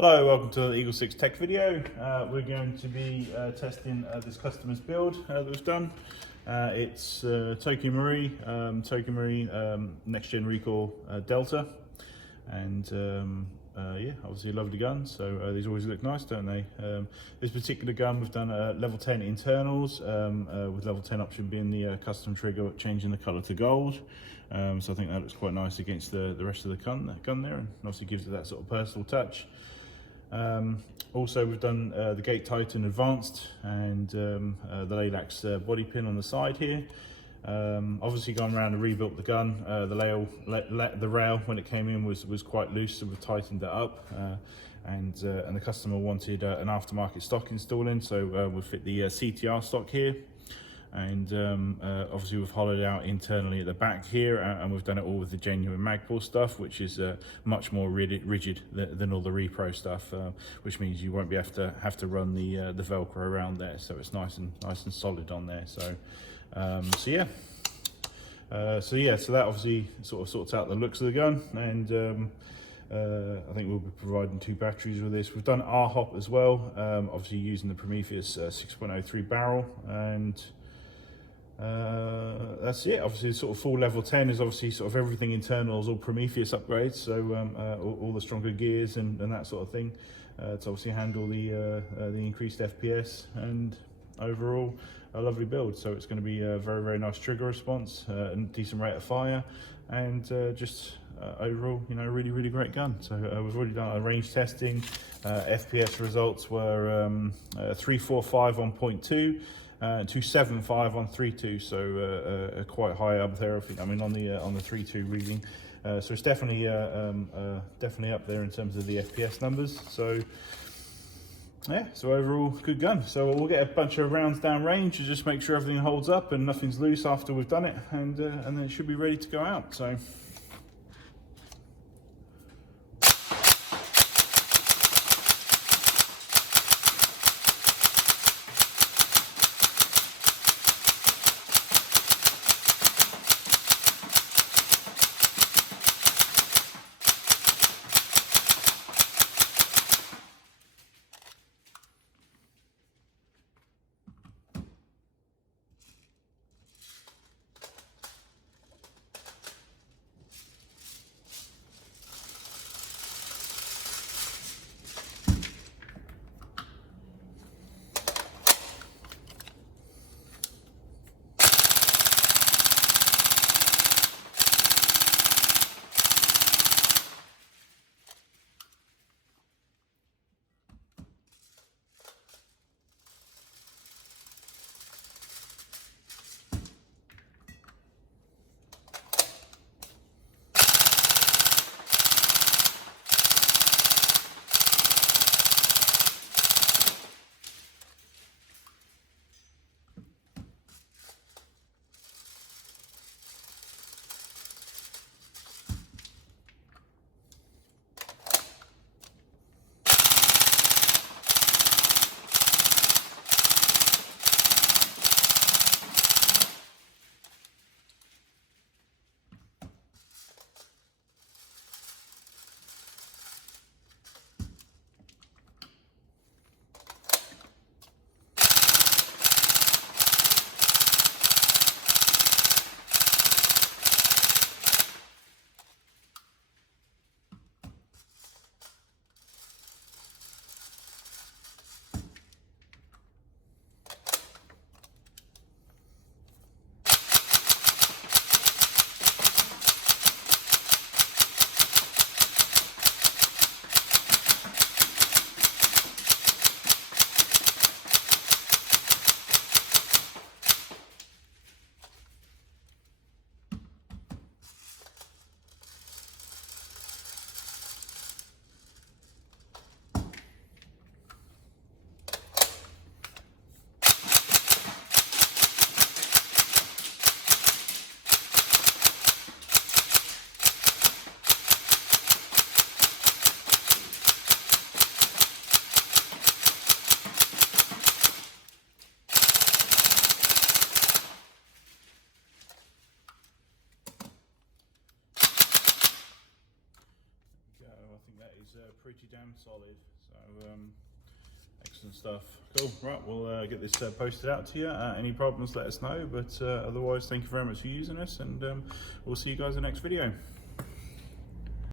Hello, welcome to the EagleSix Tech video. We're going to be testing this customer's build that was done. It's Tokyo Marine Next Gen Recoil Delta, and yeah, obviously a lovely gun. So these always look nice, don't they? This particular gun, we've done level 10 internals, with level 10 option being the custom trigger, changing the colour to gold. So I think that looks quite nice against the rest of the gun there, and obviously gives it that sort of personal touch. Also, we've done the Gate Titan Advanced and the Lalax body pin on the side here. Obviously gone around and rebuilt the gun. The rail when it came in was quite loose, so we've tightened it up. And the customer wanted an aftermarket stock installing, so we've fit the CTR stock here. And obviously we've hollowed out internally at the back here, and we've done it all with the genuine Magpul stuff, which is much more rigid than all the repro stuff, which means you won't have to run the Velcro around there, so it's nice and solid on there. So so that obviously sort of sorts out the looks of the gun. And I think we'll be providing 2 batteries with this. We've done R-hop as well, obviously using the Prometheus 6.03 barrel, and that's it. Obviously sort of full level 10 is obviously sort of everything internal is all Prometheus upgrades, so all the stronger gears and that sort of thing, to obviously handle the increased FPS, and overall a lovely build. So it's going to be a very nice trigger response, and decent rate of fire, and just overall, you know, really great gun. So we've already done our range testing. FPS results were 345 on 0.2, 275 on 3.2, so quite high up there. I mean, on the 3.2 reading, so it's definitely up there in terms of the FPS numbers. So yeah, so overall good gun. So we'll get a bunch of rounds down range to just make sure everything holds up and nothing's loose after we've done it, and then it should be ready to go out. So. is pretty damn solid. So excellent stuff. Cool. Right, we'll get this posted out to you. Any problems, let us know. But otherwise, thank you very much for using us, and we'll see you guys in the next video.